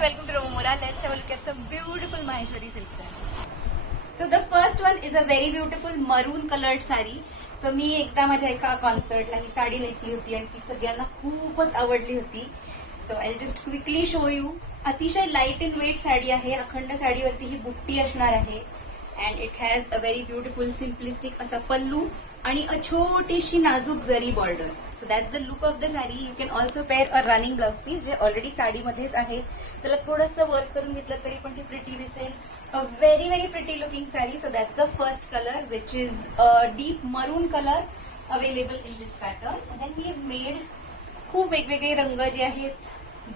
welcome to Romora. Let's have a look at some beautiful Maheshwari silk saree. So the first one is a very beautiful maroon colored saree. So मी एकदा माझ्या एका कॉन्सर्टला ही साडी नेसली होती आणि ती सगळ्यांना खूपच आवडली होती. So I just quickly show you. अतिशय लाईट इन वेट साडी आहे. अखंड साडीवरती ही बुट्टी असणार आहे. And it has a very beautiful simplistic असा पल्लू आणि अ छोटीशी नाजूक zari border. So that's the look of the sari. You can also pair a running blouse piece जे ऑलरेडी साडीमध्येच आहे. त्याला थोडंसं वर्क करून घेतलं तरी पण ती प्रिटी दिसेल. A very very pretty looking sari. So that's the first colour which is a deep maroon colour available in this pattern. Then we have made खूप वेगवेगळे रंग जे आहेत.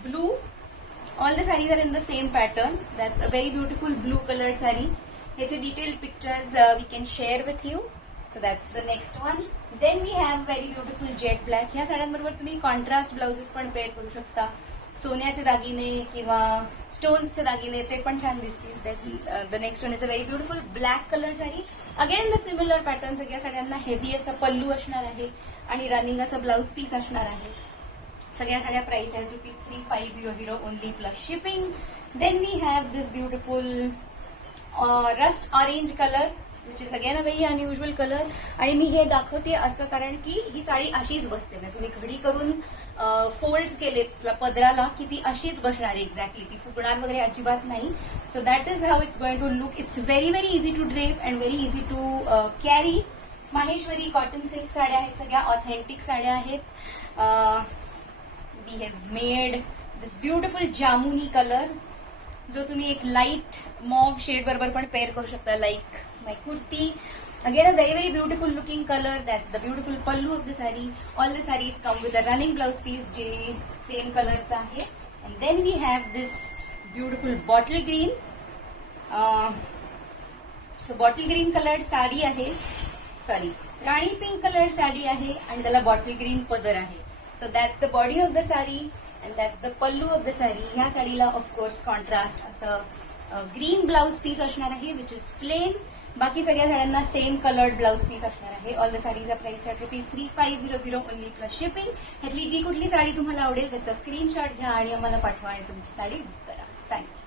Blue, all the saris are in the same pattern. That's a very beautiful blue colour sari. ह्याचे detailed pictures we can share with you. So that's the next one. Then we have very beautiful jet black. ह्या साड्यांबरोबर तुम्ही contrast blouses पण pair करू शकता. सोन्याचे दागिने किंवा स्टोन्सचे दागिने ते पण छान दिसतील. The next one is a very beautiful black colour sari. Again the similar pattern. सगळ्या साड्यांना हेवी असा पल्लू असणार आहे आणि रनिंग असं ब्लाउज पीस असणार आहे. सगळ्या साड्या प्राइस आहेत ₹3500 only plus shipping. Then we have this beautiful rust orange colour which is again a very unusual colour. आणि मी हे दाखवते असं कारण की ही साडी अशीच बसते ना. तुम्ही घडी करून फोल्ड्स केले पदराला की ती अशीच बसणार एक्झॅक्टली. ती फुगणार वगैरे अजिबात नाही. So that is how it's going to look. It's very very easy to drape and very easy to carry. Maheshwari cotton silk साड्या आहेत. सगळ्या ऑथेंटिक साड्या आहेत. We have made this beautiful jamuni colour जो तुम्ही एक लाईट मॉव शेड बरोबर पण पेअर करू शकता. Like my kurti. Again a very very beautiful looking color. That's the beautiful pallu of the saree. All the sarees come with a running blouse piece je same color चा आहे. And then we have this beautiful bottle green. So bottle green colored sari आहे. Sorry, राणी pink colour sari आहे आणि त्याला bottle green पदर आहे. So that's the body of the saree and that's the pallu of the saree. ह्या साडीला of course contrast असं green blouse piece असणार आहे विच इज प्लेन. बाकी सगळ्या साड्यांना सेम कलर्ड ब्लाउज पीस असणार आहे. ऑल द साडीचा प्राइस आहे ₹3500 ओनली प्लस शिपिंग. ह्यातली जी कुठली साडी तुम्हाला आवडेल त्याचा स्क्रीनशॉट घ्या आणि आम्हाला पाठवा आणि तुमची साडी बुक करा. थँक्यू.